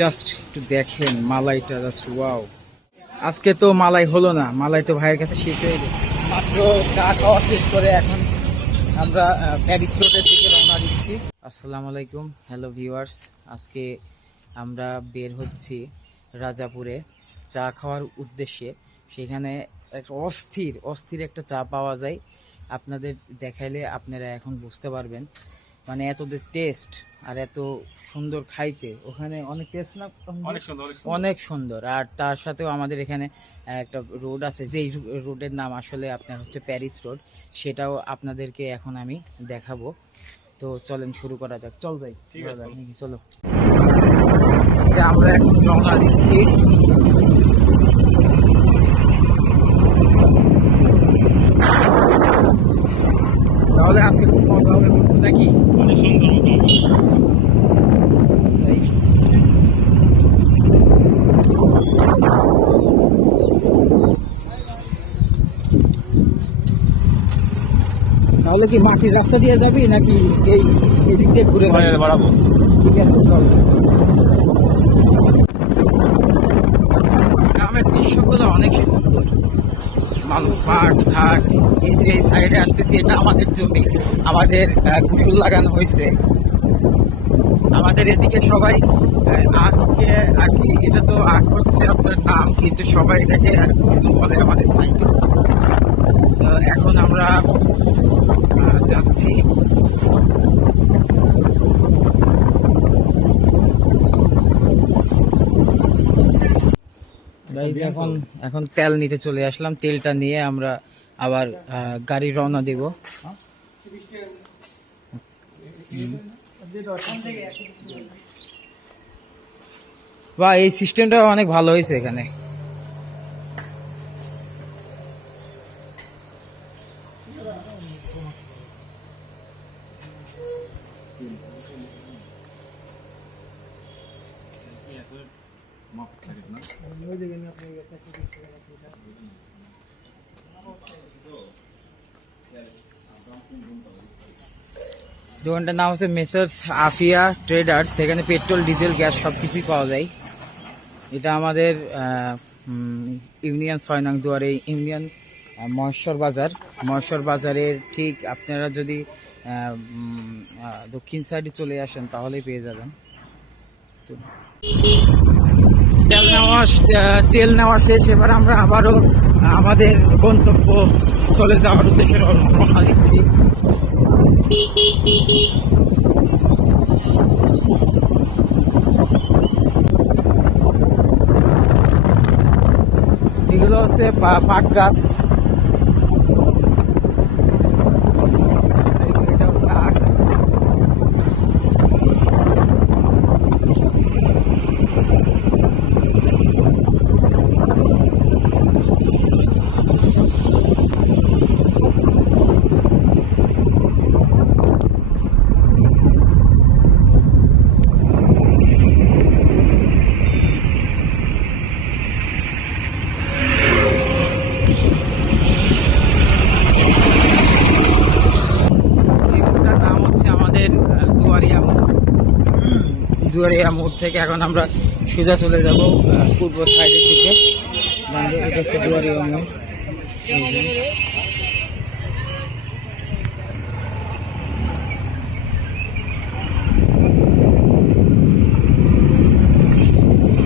Just একটু দেখেন মালাইটা, just wow. আজকে তো মালাই হলো না, মালাই তো ভাইয়ের কাছে শেষ হয়ে গেছে। মাত্র চা খাওয়া শেষ করে এখন আমরা প্যারিস রোডের দিকে রওনা দিচ্ছি। আসসালামু আলাইকুম, হ্যালো ভিউয়ার্স। আজকে আমরা বের হচ্ছি রাজাপুরে চা খাওয়ার উদ্দেশ্যে। সেখানে অস্থির একটা চা পাওয়া যায়, আপনাদের দেখাইলে আপনারা এখন বুঝতে পারবেন। মানে এত টেস্ট আর এত সুন্দর খাইতে, ওখানে অনেক টেস্ট না, অনেক সুন্দর। আর তার সাথেও আমাদের এখানে একটা রোড আছে, যেই রোডের নাম আসলে আপনার হচ্ছে প্যারিস রোড, সেটাও আপনাদেরকে এখন আমি দেখাবো। তো চলেন শুরু করা যাক। চল ভাই, চলো। যে আমরা এখন রওনা দিচ্ছি। তাহলে আজকে খুব মজা হবে নাকি? অনেক সুন্দর তাহলে কি মাটির রাস্তা দিয়ে যাবি নাকি এই দিক দিয়ে ঘুরে বাড়াবো? ঠিক আছে, চল। গ্রামের দৃশ্যগুলো অনেক সুন্দর, মানুষ, মাঠ ঘাট। এই যে সাইডে আসতেছি, এটা আমাদের জমি, আমাদের কুশুল লাগানো হয়েছে। আমাদের এদিকে সবাই আখকে আর কি, এটা তো আখ হচ্ছে আপনার নাম, কিন্তু সবাই এটাকে কুশুল বলে আমাদের সাইডে। এখন আমরা যাচ্ছি। এখন তেল নিতে চলে আসলাম। তেলটা নিয়ে আমরা আবার গাড়ি রওনা দিব। বা এই সিস্টেমটা অনেক ভালো হয়েছে এখানে। দোকানটার নাম হচ্ছে মেসার্স আফিয়া ট্রেডার্স। সেখানে পেট্রোল, ডিজেল, গ্যাস সবকিছুই পাওয়া যায়। এটা আমাদের ইউনিয়ন 6 নং দুয়ারে ইউনিয়ন মহেশ্বর বাজারের ঠিক আপনারা যদি দক্ষিণ সাইডে চলে আসেন তাহলেই পেয়ে যাবেন। তেল নেওয়া শেষ। এবার আমরা আবারও আমাদের গন্তব্য চলে যাওয়ার উদ্দেশ্যে রওনা দিচ্ছি। এগুলো হচ্ছে পাট গাছ। এটা হচ্ছে আখ। দুয়ারিয়া মোড় থেকে এখন আমরা সোজা চলে যাব পূর্ব সাইডের দিকে। এটা হচ্ছে দুয়ারিয়া মোড়।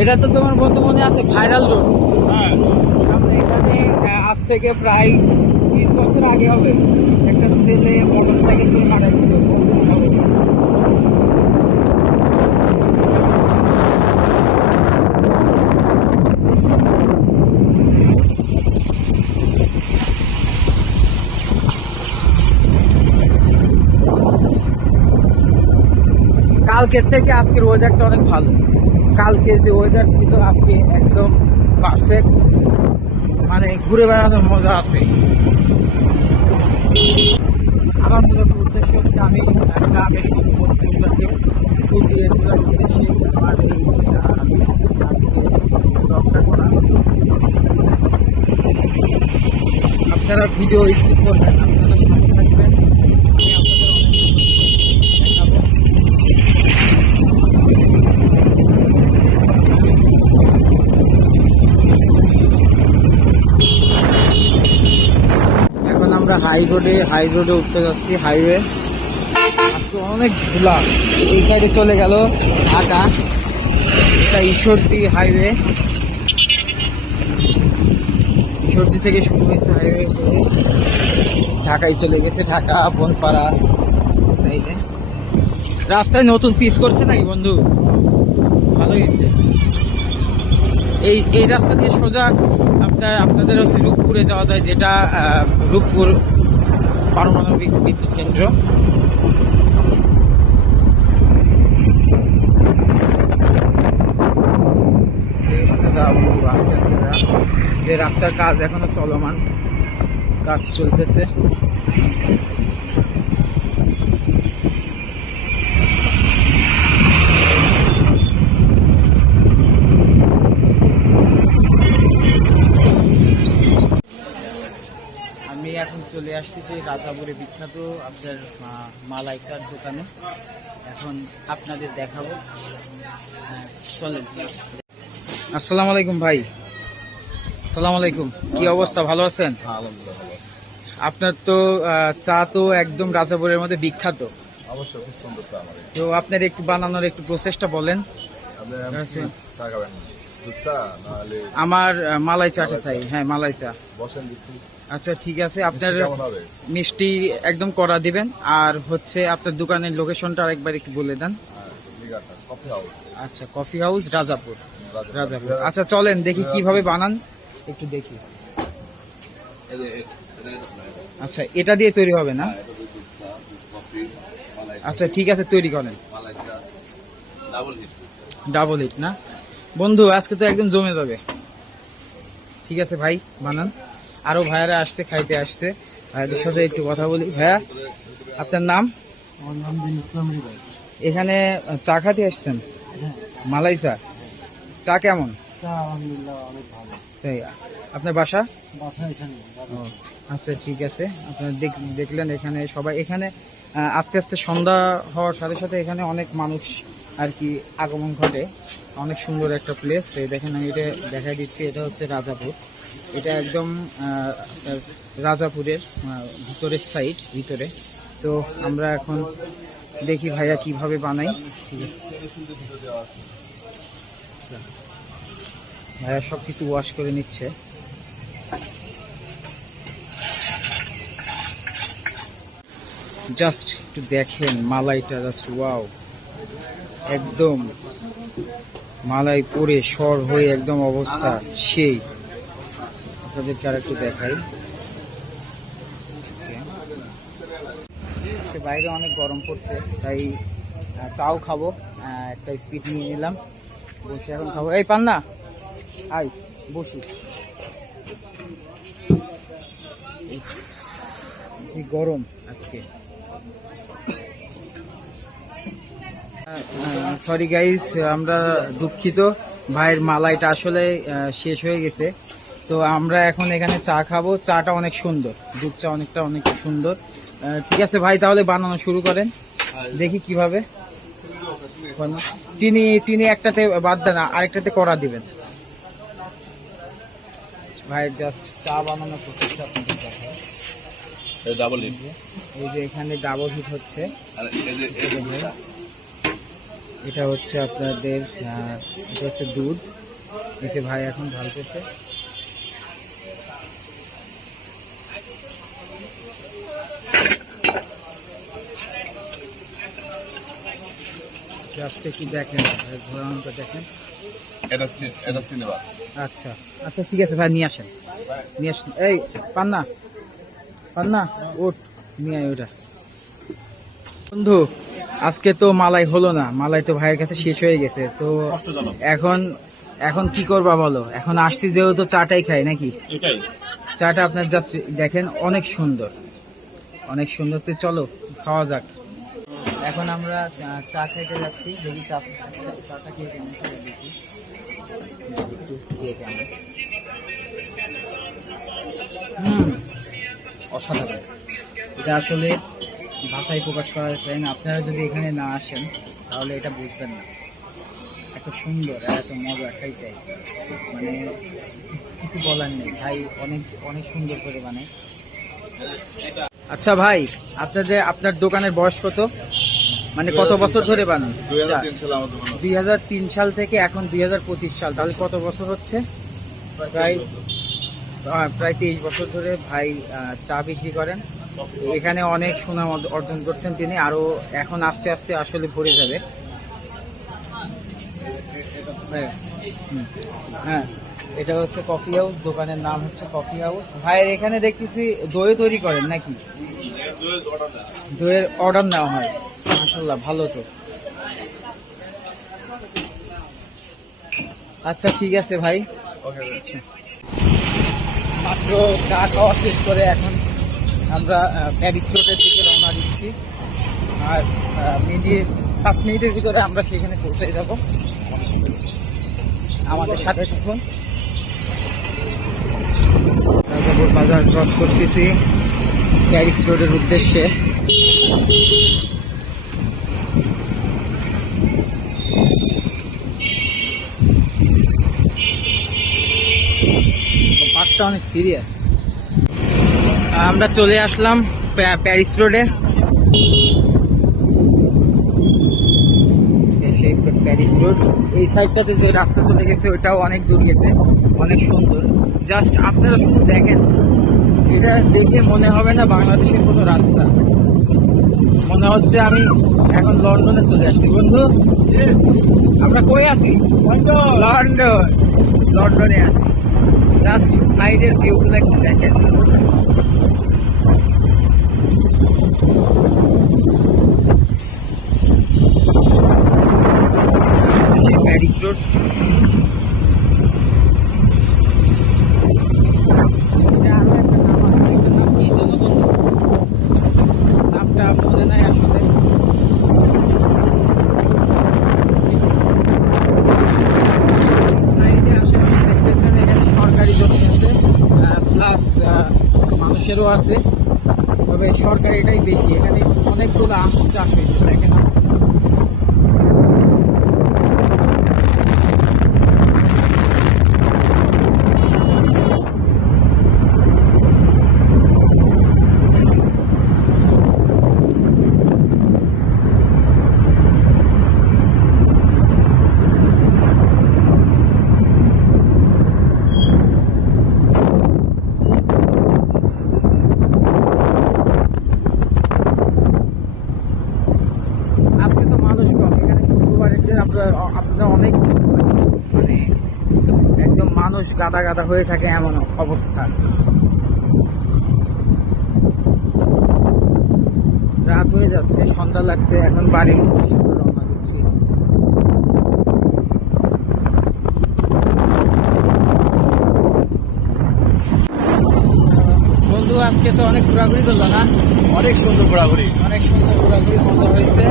এটা তো তোমার বন্ধু মনে আছে, ভাইরাল রোড। আমরা এখানে আজ থেকে প্রায় 3 বছর আগে হবে একটা ছেলে মোটরসাইকেল করে মারা গেছে। কালকের থেকে আজকের ওয়েদারটা অনেক ভালো। কালকে যে ওয়েদার ছিল আজকে একদম পারফেক্ট, মানে ঘুরে বেড়ানোর মজা আছে। আমার মূলত উদ্দেশ্য হচ্ছে আমি গ্রামের বন্ধুগুলোকে ফুটিয়ে তোলার উদ্দেশ্যে আমার এই ব্লগটা করা। আপনারা ভিডিও স্কিপ করবেন, আপনারা সাথে থাকবেন। আমি আপনাদের অনেক দেখাবো। হাই রোডে উঠতে যাচ্ছি, হাইওয়ে। আজকে অনেক ধুলা। এই সাইডে চলে গেল ঢাকা, এটা ঈশ্বরদী হাইওয়ে। ঈশ্বরদী থেকে শুরু হয়েছে হাইওয়ে, ঢাকায় চলে গেছে, ঢাকা বনপাড়া সাইডে। রাস্তায় নতুন পিচ করছে নাকি বন্ধু? ভালোই হয়েছে। এই রাস্তা দিয়ে সোজা আপনাদের হচ্ছে রূপপুরে যাওয়া যায়, যেটা রূপপুর পারমাণবিক বিদ্যুৎ কেন্দ্র। যে রাস্তার কাজ এখনো চলমান, কাজ চলতেছে। আমি এখন চলে আসছি সেই রাজাপুরে বিখ্যাত আপনার মালাই চার দোকানে। এখন আপনাদের দেখাবো, চলেন। আসসালামু আলাইকুম ভাই। আসসালামু আলাইকুম, কি অবস্থা, ভালো আছেন? আপনার তো চা তো একদম রাজাপুরের মধ্যে বিখ্যাত। অবশ্যই খুব সুন্দর চা আমাদের। তো আপনার একটু বানানোর একটু প্রসেসটা বলেন। চা খাবেন? দুধ চা নাহলে? আমার মালাই চাটা চাই। হ্যাঁ, মালাই চা। বসেন দিচ্ছি। আচ্ছা ঠিক আছে, আপনার কেমন হবে? মিষ্টি একদম করা দিবেন। আর হচ্ছে আপনার দোকানের লোকেশনটা আরেকবার একটু বলে দেন। Coffee house. আচ্ছা, কফি হাউস রাজাপুর। রাজাপুর, আচ্ছা চলেন দেখি কিভাবে বানান, একটু দেখি। আচ্ছা, এটা দিয়ে তৈরি হবে না? আচ্ছা ঠিক আছে, তৈরি করেন। ডাবল হিট না বন্ধু? আজকে তো একদম জমে যাবে। ঠিক আছে ভাই, বানান। আরো ভাইয়ারা আসছে, খাইতে আসছে, ভাইয়াদের সাথে একটু কথা বলি। ভাইয়া, আপনার নাম? আমার নাম দিন ইসলাম ভাই। এখানে চা খাতে আসছেন? মালাই চা। চা কেমন? চা আলহামদুলিল্লাহ অনেক ভালো। তাই? আপনার বাসা? বাসা এখানে। আচ্ছা ঠিক আছে, আপনারা দেখলেন এখানে সবাই, এখানে আস্তে আস্তে সন্ধ্যা হওয়ার সাথে সাথে এখানে অনেক মানুষ আর কি আগমন ঘটে। অনেক সুন্দর একটা প্লেস। এই দেখেন, আমি এটা দেখাই দিচ্ছি। এটা হচ্ছে রাজাপুর। এটা একদম রাজাপুরের ভিতরের সাইড, ভিতরে। তো আমরা এখন দেখি ভাইয়া কিভাবে বানাই। ভাইয়া সব কিছু ওয়াশ করে নিচ্ছে। জাস্ট একটু দেখেন মালাইটা, জাস্ট ওয়াও। একদম মালাই পরে সর হয়ে একদম অবস্থা সেই। আপনাদেরকে আর একটু দেখাই। বাইরে অনেক গরম পড়ছে, তাই চাও খাবো। একটা স্পিড নিয়ে নিলাম, বসে এখন খাবো। এই পান্না, আই বসু। যে গরম আজকে। সরি গাইস, আমরা দুঃখিত, ভাইয়ের মালাইটা আসলে শেষ হয়ে গেছে। তো আমরা এখন এখানে চা খাবো। চাটা অনেক সুন্দর, দুধ চা অনেক সুন্দর। ঠিক আছে ভাই, তাহলে বানানো শুরু করেন, দেখি কিভাবে। চিনি একটাতে বাদ দেন, আরেকটাতে করা দিবেন। ভাই জাস্ট চা বানানোর প্রসেসটা আপনাদের দেখায়। Double hit. এই যে এখানে ডাবল হিট হচ্ছে। এটা হচ্ছে আপনাদের এটা হচ্ছে দুধ। এই যে ভাই এখন ঢালতেছে। আস্তে কি দেখেন, ঘোরানোটা দেখেন। এটা চিনেবা? আচ্ছা আচ্ছা ঠিক আছে ভাই, নিয়ে আসেন। এই পান্না ওঠ, নিয়ে আয় ওটা। বন্ধু, আজকে তো মালাই হলো না, মালাই তো ভাইয়ের কাছে শেষ হয়ে গেছে। তো এখন কি করবা বলো? এখন আসছি যেহেতু চাটাই খাই নাকি? চাটা আপনার জাস্ট দেখেন, অনেক সুন্দর। তো চলো খাওয়া যাক। এখন আমরা চা খাইতে যাচ্ছি, দেখি চাটা খেয়ে কেমন, দেখি একটু খেয়ে কেমন। অসাধারণ। এটা আসলে ভাষায় প্রকাশ করা যায় না। আপনারা যদি এখানে না আসেন তাহলে এটা বুঝবেন না। এত সুন্দর আর এত মজা খাইটাই, মানে কিছু বলার নেই। ভাই অনেক সুন্দর করে বানায়। আচ্ছা ভাই, আপনার দোকানের বয়স কত? মানে কত বছর ধরে বানান? 2003 সালে আমার দোকান আছে। 2003 সাল থেকে এখন 2025 সাল, তাহলে কত বছর হচ্ছে? প্রায় 23 বছর। প্রায় 23 বছর ধরে ভাই চা বিক্রি করেন। এখানে অনেক সুনাম অর্জন করছেন তিনি, আরো এখন আস্তে আস্তে আসলে ভরে যাবে। হ্যাঁ, হ্যাঁ, এটা হচ্ছে কফি হাউস, দোকানের নাম হচ্ছে কফি হাউস। ভাইয়ের এখানে দেখতেছি দই তৈরি করেন নাকি? দইয়ের অর্ডার নেওয়া হয়, মাশাআল্লাহ, ভালো তো। আচ্ছা ঠিক আছে ভাই, ওকে। মাত্র চা খাওয়া শেষ করে এখন আমরা প্যারিস রোডের দিকে রওনা দিচ্ছি। আর 5 মিনিটের ভিতরে আমরা সেখানে পৌঁছে যাব। আমাদের সাথে থাকুন। রাজাপুর বাজার ক্রস করতেছি প্যারিস রোডের উদ্দেশ্যে। পার্কটা অনেক সিরিয়াস। আমরা চলে আসলাম প্যারিস রোডে। প্যারিস রোড, এই সাইডটাতে যে রাস্তা চলে গেছে ওটাও অনেক দূর গেছে, অনেক সুন্দর। জাস্ট আপনারা শুধু দেখেন, এটা দেখে মনে হবে না বাংলাদেশের কোনো রাস্তা, মনে হচ্ছে আমি এখন লন্ডনে চলে আসছি। বন্ধু, আমরা কই আছি? লন্ডনে আছি। জাস্ট সাইডের ভিউগুলো একটু দেখেন। প্যারিস রোড, এটা আরো একটা নাম আছে, এটার নাম কি যেন বন্ধু? নামটা মনে নাই আসলে। সাইডে আশেপাশে দেখতেছেন এখানে সরকারি জমি আছে, প্লাস মানুষেরও আছে, তবে সরকারিটাই বেশি। এখানে অনেকগুলো আম চাষ হয়েছে দেখেন। আজকে তো মানুষ কম এখানে, শুক্রবারের দিন আপনারা অনেক মানে একদম মানুষ গাদা গাদা হয়ে থাকে এমন অবস্থা। রাত হয়ে যাচ্ছে, সন্ধ্যা লাগছে, এখন বাড়ির উদ্দেশ্যে আমরা রওনা দিচ্ছি। বন্ধু, আজকে তো অনেক ঘোরাঘুরি করলো না? অনেক সুন্দর ঘোরাঘুরি। অনেক সুন্দর ঘোরাঘুরি, মজা হয়েছে।